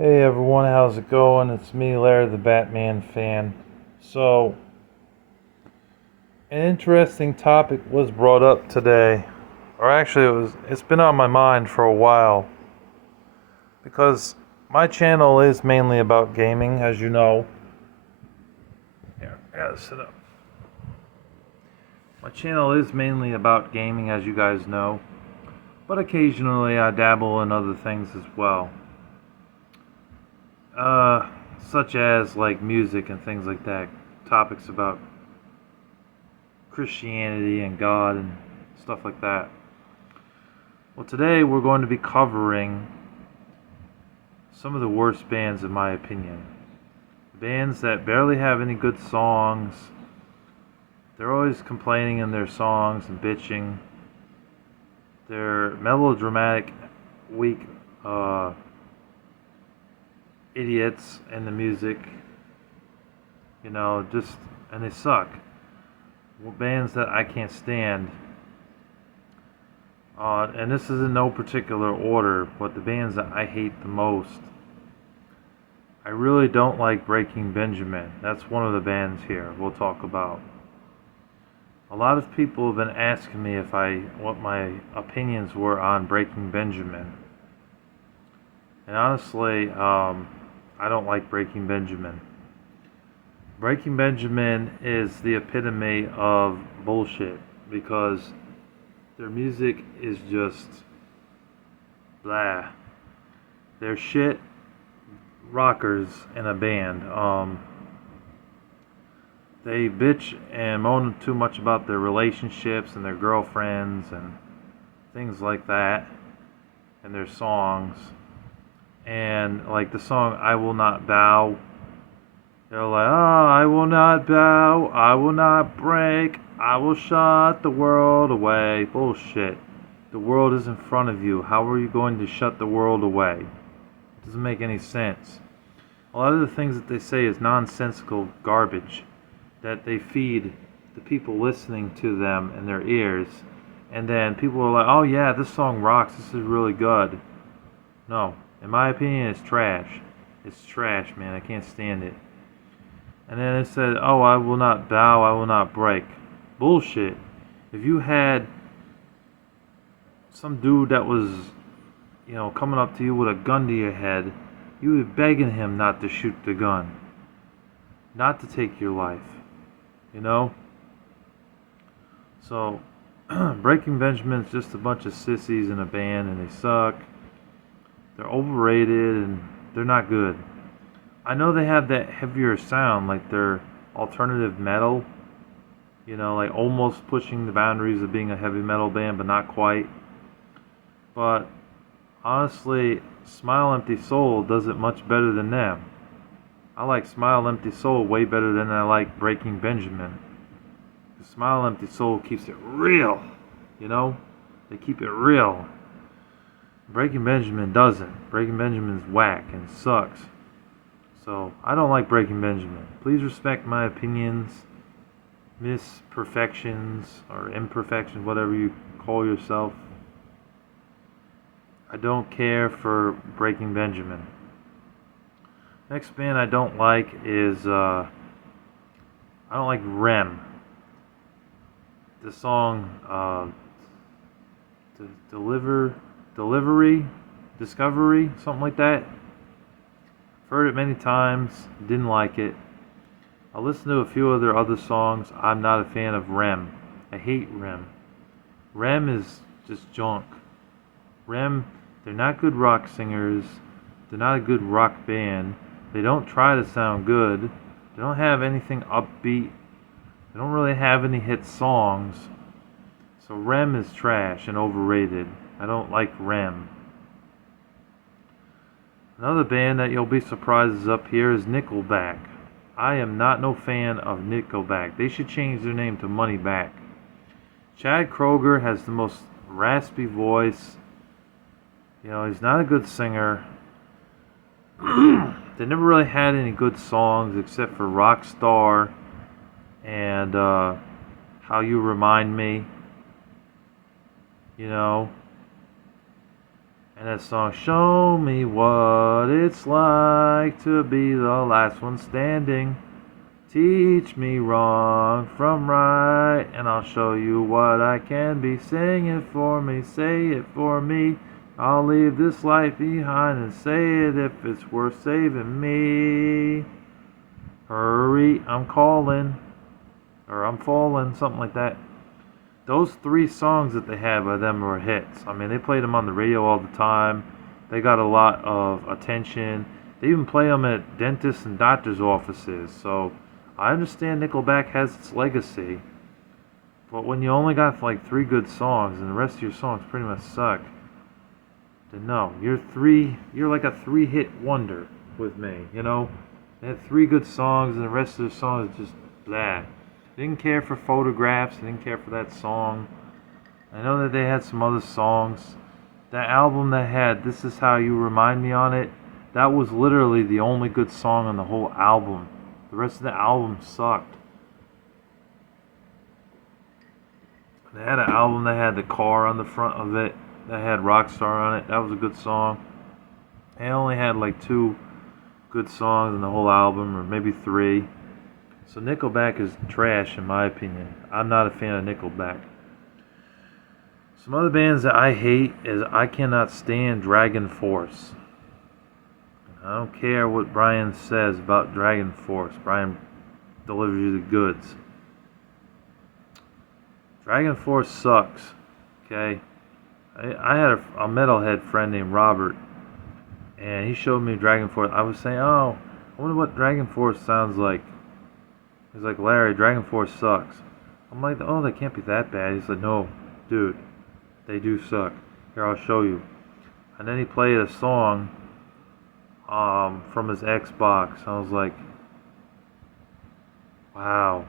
Hey everyone, how's it going? It's me, Larry the Batman fan. So, an interesting topic was brought up today, or actually it's been on my mind for a while because my channel is mainly about gaming, as you know. Here, I gotta sit up. My channel is mainly about gaming, as you guys know, but occasionally I dabble in other things as well. Uh, Such as like music and things like that. Topics about Christianity and God and stuff like that. Well, today we're going to be covering some of the worst bands, in my opinion. Bands that barely have any good songs. They're always complaining in their songs and bitching. They're melodramatic, weak idiots in the music. And they suck. Well, bands that I can't stand. And this is in no particular order, but the bands that I hate the most. I really don't like Breaking Benjamin. That's one of the bands here we'll talk about. A lot of people have been asking me what my opinions were on Breaking Benjamin. And honestly, I don't like Breaking Benjamin. Breaking Benjamin is the epitome of bullshit because their music is just blah. They're shit rockers in a band. They bitch and moan too much about their relationships and their girlfriends and things like that in their songs. And like the song I Will Not Bow, they're like, oh, I will not bow, I will not break, I will shut the world away. Bullshit. The world is in front of you. How are you going to shut the world away? It doesn't make any sense. A lot of the things that they say is nonsensical garbage that they feed the people listening to them in their ears. And then people are like, oh yeah, this song rocks, this is really good. No, in my opinion, it's trash. It's trash, man. I can't stand it. And then it said, oh, I will not bow, I will not break. Bullshit. If you had some dude that was, coming up to you with a gun to your head, you would be begging him not to shoot the gun, not to take your life, you know? So, Breaking Benjamin's just a bunch of sissies in a band and they suck. They're overrated and they're not good. I know they have that heavier sound, like they're alternative metal, like almost pushing the boundaries of being a heavy metal band, but not quite. But honestly, Smile Empty Soul does it much better than them. I like Smile Empty Soul way better than I like Breaking Benjamin. Smile Empty Soul keeps it real, you know? They keep it real. Breaking Benjamin doesn't. Breaking Benjamin's whack and sucks. So, I don't like Breaking Benjamin. Please respect my opinions, misperfections, or imperfections, whatever you call yourself. I don't care for Breaking Benjamin. Next band I don't like is, I don't like Rem. The song, Discovery, something like that. Heard it many times, didn't like it. I listened to a few of their other songs. I'm not a fan of Rem. I hate Rem. Rem is just junk. Rem, they're not good rock singers. They're not a good rock band. They don't try to sound good. They don't have anything upbeat. They don't really have any hit songs. So Rem is trash and overrated. I don't like Rem. Another band that you'll be surprised is up here is Nickelback. I am not no fan of Nickelback. They should change their name to Moneyback. Chad Kroeger has the most raspy voice. He's not a good singer. They never really had any good songs except for Rockstar and How You Remind Me. And that song, Show Me What It's Like to Be the Last One Standing. Teach me wrong from right, and I'll show you what I can be. Sing it for me, say it for me. I'll leave this life behind and say it if it's worth saving me. Hurry, I'm calling, or I'm falling, something like that. Those three songs that they had by them were hits. I mean, they played them on the radio all the time. They got a lot of attention. They even play them at dentists and doctors' offices. So I understand Nickelback has its legacy. But when you only got like three good songs and the rest of your songs pretty much suck, then no, you're like a three-hit wonder with me, you know? They had three good songs and the rest of the songs just blah. Didn't care for Photographs, didn't care for that song. I know that they had some other songs. That album that had This Is How You Remind Me on it, that was literally the only good song on the whole album. The rest of the album sucked. They had an album that had The Car on the front of it, that had Rockstar on it. That was a good song. They only had like two good songs in the whole album, or maybe three. So Nickelback is trash in my opinion. I'm not a fan of Nickelback. Some other bands that I hate is I cannot stand Dragon Force. I don't care what Brian says about Dragon Force. Brian delivers you the goods. Dragon Force sucks. Okay? I had a metalhead friend named Robert, and he showed me Dragon Force. I was saying, oh, I wonder what Dragon Force sounds like. He's like, Larry, Dragon Force sucks. I'm like, oh, they can't be that bad. He said, no, dude, they do suck. Here, I'll show you. And then he played a song from his Xbox. I was like, wow,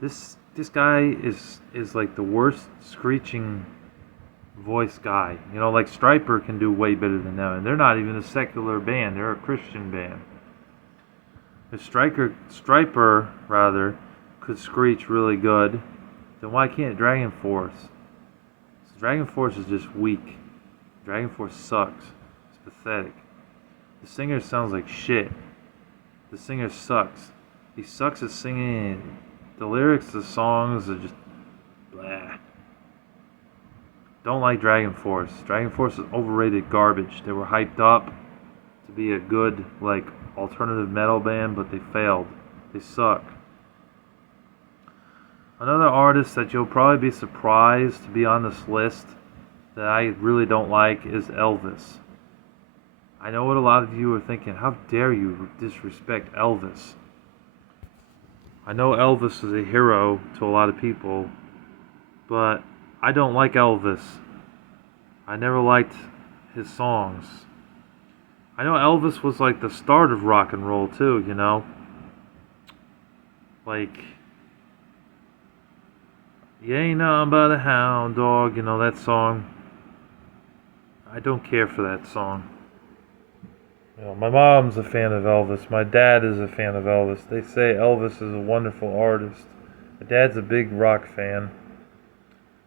this guy is like the worst screeching voice guy. You know, like Striper can do way better than them, and they're not even a secular band; they're a Christian band. If Striper rather could screech really good, then why can't Dragon Force? So Dragon Force is just weak. Dragon Force sucks. It's pathetic. The singer sounds like shit. The singer sucks. He sucks at singing. The lyrics to the songs are just blah. Don't like Dragon Force. Dragon Force is overrated garbage. They were hyped up to be a good, like, alternative metal band, but they failed. They suck. Another artist that you'll probably be surprised to be on this list that I really don't like is Elvis. I know what a lot of you are thinking. How dare you disrespect Elvis? I know Elvis is a hero to a lot of people, but I don't like Elvis. I never liked his songs. I know Elvis was like the start of rock and roll too, you know? Like, you ain't nothing but a hound dog, you know that song? I don't care for that song. You know, my mom's a fan of Elvis. My dad is a fan of Elvis. They say Elvis is a wonderful artist. My dad's a big rock fan.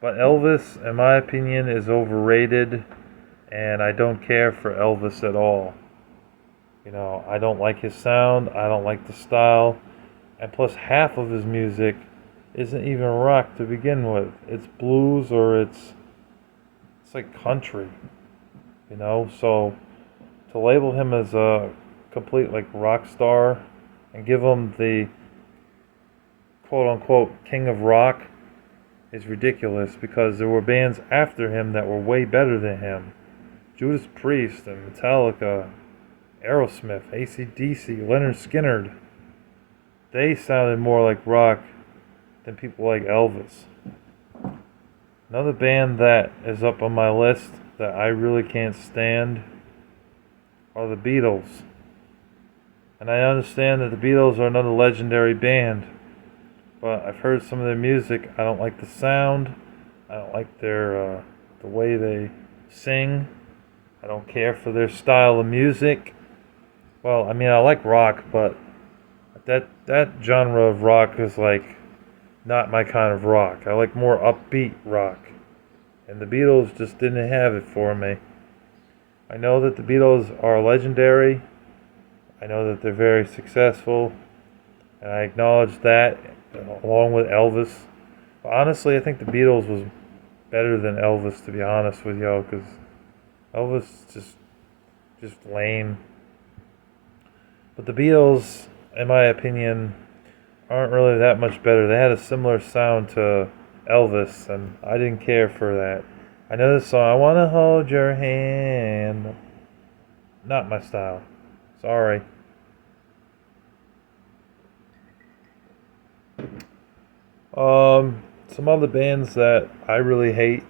But Elvis, in my opinion, is overrated, and I don't care for Elvis at all. You know, I don't like his sound, I don't like the style, and plus half of his music isn't even rock to begin with. It's blues or it's like country, you know? So to label him as a complete like rock star and give him the quote unquote king of rock is ridiculous, because there were bands after him that were way better than him. Judas Priest and Metallica, Aerosmith, AC/DC, Leonard Skinner. They sounded more like rock than people like Elvis. Another band that is up on my list that I really can't stand are the Beatles. And I understand that the Beatles are another legendary band, but I've heard some of their music. I don't like the sound. I don't like their the way they sing. I don't care for their style of music. Well, I mean, I like rock, but that genre of rock is like not my kind of rock. I like more upbeat rock, and the Beatles just didn't have it for me. I know that the Beatles are legendary. I know that they're very successful, and I acknowledge that along with Elvis. But honestly, I think the Beatles was better than Elvis, to be honest with you, because Elvis just lame. But the Beatles, in my opinion, aren't really that much better. They had a similar sound to Elvis, and I didn't care for that. I know this song, I Wanna Hold Your Hand. Not my style. Sorry. Some other bands that I really hate.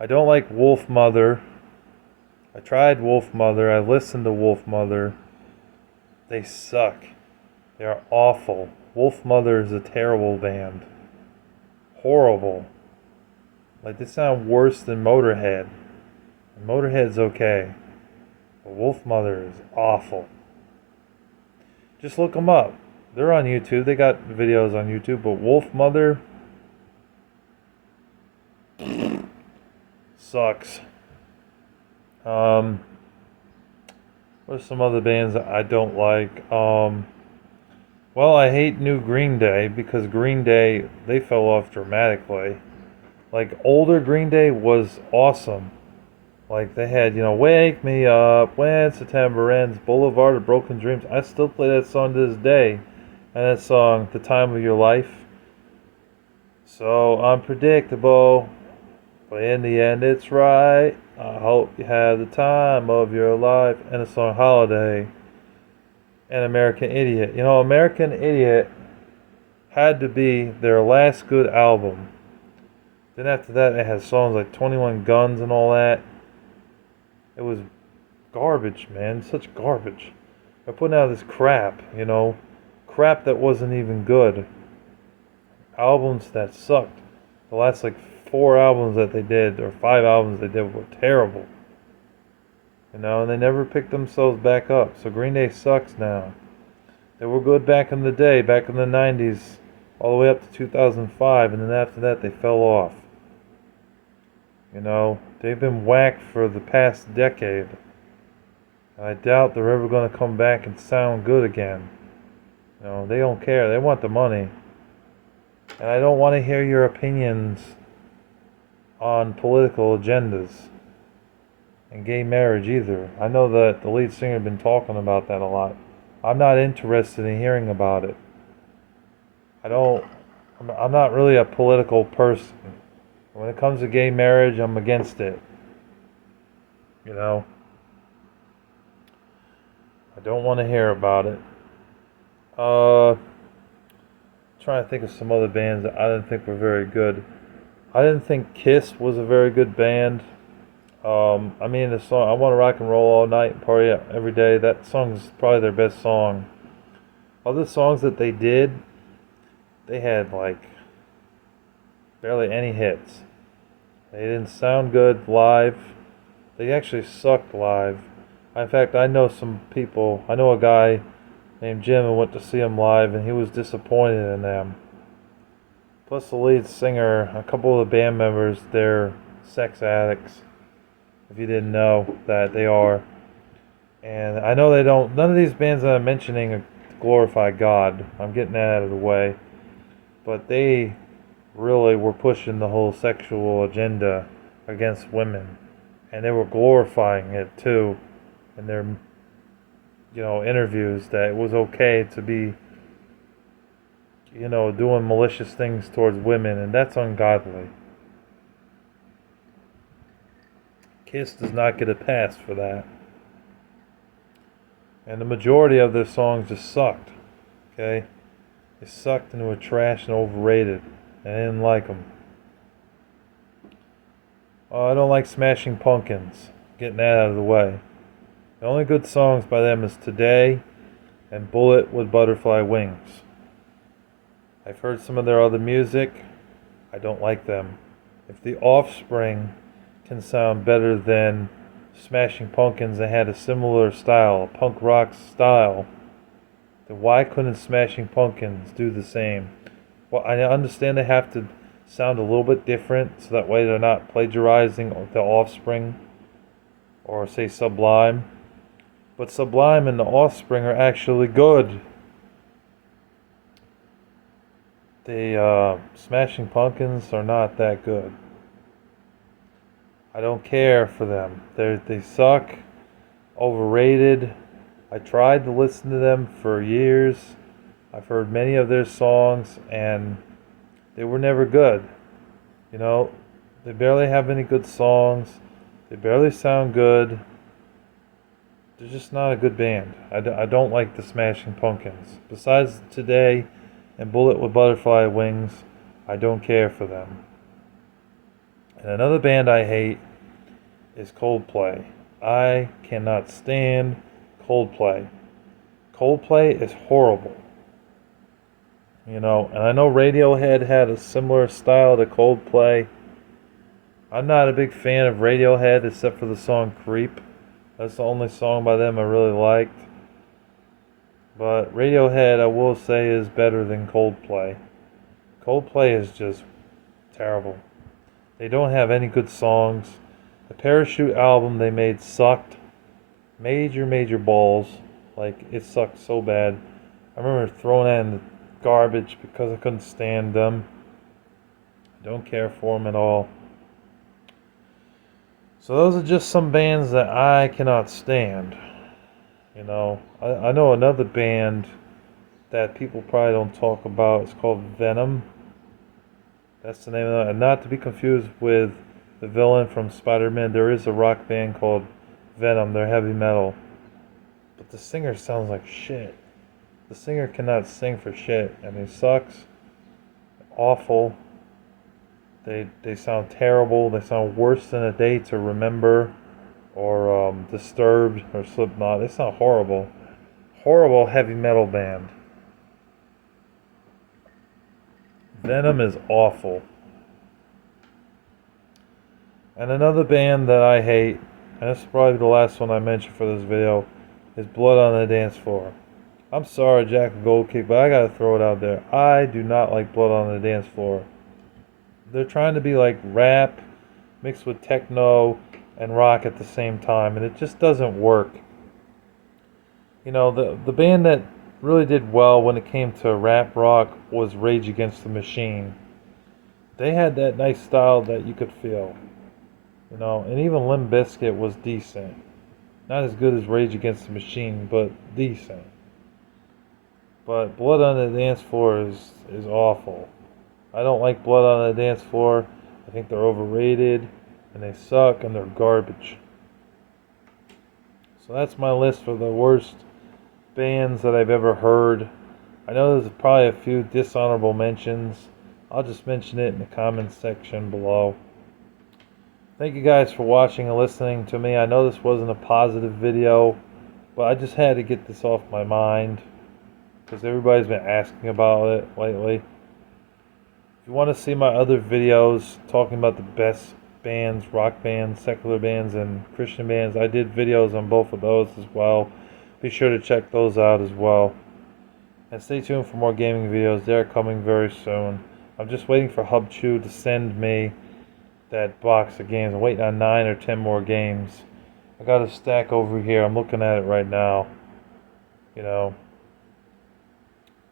I don't like Wolf Mother. I tried Wolf Mother. I listened to Wolf Mother. They suck. They are awful. Wolf Mother is a terrible band. Horrible. Like, they sound worse than Motorhead. And Motorhead's okay. But Wolf Mother is awful. Just look them up. They're on YouTube. They got videos on YouTube. But Wolf Mother sucks. What are some other bands that I don't like? Well, I hate new Green Day because Green Day, they fell off dramatically. Like, older Green Day was awesome. Like, they had, Wake Me Up, When September Ends, Boulevard of Broken Dreams. I still play that song to this day. And that song, The Time of Your Life. So unpredictable, but in the end it's right. I hope you have the time of your life. And the song Holiday and American Idiot. American Idiot had to be their last good album. Then after that, they had songs like 21 Guns and all that. It was garbage, man. Such garbage. They're putting out this crap, crap that wasn't even good. Albums that sucked. The last like 4 albums that they did, or 5 albums they did, were terrible. And they never picked themselves back up. So Green Day sucks now. They were good back in the day, back in the 90s, all the way up to 2005, and then after that they fell off. They've been whacked for the past decade. I doubt they're ever going to come back and sound good again. They don't care. They want the money. And I don't want to hear your opinions on political agendas and gay marriage either. I know that the lead singer has been talking about that a lot. I'm not interested in hearing about it. I'm not really a political person. When it comes to gay marriage, I'm against it. I don't want to hear about it. Trying to think of some other bands that I didn't think were very good. I didn't think Kiss was a very good band. The song "I Want to Rock and Roll All Night and Party Every Day," that song is probably their best song. Other songs that they did, they had like barely any hits. They didn't sound good live. They actually sucked live. In fact, I know a guy named Jim who went to see them live, and he was disappointed in them. Plus the lead singer, a couple of the band members, they're sex addicts. If you didn't know that, they are. And I know none of these bands that I'm mentioning glorify God. I'm getting that out of the way. But they really were pushing the whole sexual agenda against women. And they were glorifying it too in their interviews, that it was okay to be doing malicious things towards women, and that's ungodly. Kiss does not get a pass for that. And the majority of their songs just sucked. Okay? They sucked and were trash and overrated. And I didn't like them. I don't like Smashing Pumpkins. Getting that out of the way. The only good songs by them is Today and Bullet with Butterfly Wings. I've heard some of their other music. I don't like them. If The Offspring can sound better than Smashing Pumpkins and had a similar style, a punk rock style, then why couldn't Smashing Pumpkins do the same? Well, I understand they have to sound a little bit different so that way they're not plagiarizing The Offspring. or say Sublime. But Sublime and The Offspring are actually good. The Smashing Pumpkins are not that good. I don't care for them. They suck. Overrated. I tried to listen to them for years. I've heard many of their songs, and they were never good. You know, they barely have any good songs. They barely sound good. They're just not a good band. I don't like the Smashing Pumpkins. Besides Today and Bullet with Butterfly Wings, I don't care for them. And another band I hate is Coldplay. I cannot stand Coldplay. Coldplay is horrible. You know, and I know Radiohead had a similar style to Coldplay. I'm not a big fan of Radiohead except for the song Creep. That's the only song by them I really liked. But Radiohead, I will say, is better than Coldplay. Coldplay is just terrible. They don't have any good songs. The Parachute album they made sucked. Major balls. Like, it sucked so bad. I remember throwing that in the garbage because I couldn't stand them. I don't care for them at all. So those are just some bands that I cannot stand. You know, I know another band that people probably don't talk about. It's called Venom. That's the name of it. And not to be confused with the villain from Spider-Man. There is a rock band called Venom. They're heavy metal. But the singer sounds like shit. The singer cannot sing for shit. I mean, he sucks. Awful. They sound terrible. They sound worse than A Day to Remember or Disturbed or Slipknot. They sound horrible. Horrible heavy metal band. Venom is awful. And another band that I hate, and this is probably the last one I mentioned for this video, is Blood on the Dance Floor. I'm sorry, Jack Goldkick, but I gotta throw it out there. I do not like Blood on the Dance Floor. They're trying to be like rap mixed with techno and rock at the same time, and it just doesn't work. You know, the band that really did well when it came to rap rock was Rage Against the Machine. They had that nice style that you could feel. You know, and even Limp Bizkit was decent. Not as good as Rage Against the Machine, but decent. But Blood on the Dance Floor is awful. I don't like Blood on the Dance Floor. I think they're overrated, and they suck, and they're garbage. So that's my list for the worst bands that I've ever heard. I know there's probably a few dishonorable mentions. I'll just mention it in the comments section below. Thank you guys for watching and listening to me. I know this wasn't a positive video, but I just had to get this off my mind because everybody's been asking about it lately. If you want to see my other videos talking about the best bands, rock bands, secular bands, and Christian bands, I did videos on both of those as well. Be sure to check those out as well. And stay tuned for more gaming videos. They're coming very soon. I'm just waiting for HubChew to send me that box of games. I'm waiting on 9 or 10 more games. I got a stack over here. I'm looking at it right now. You know.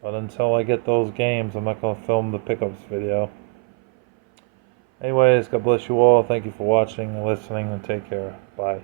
But until I get those games, I'm not going to film the pickups video. Anyways, God bless you all. Thank you for watching and listening, and take care. Bye.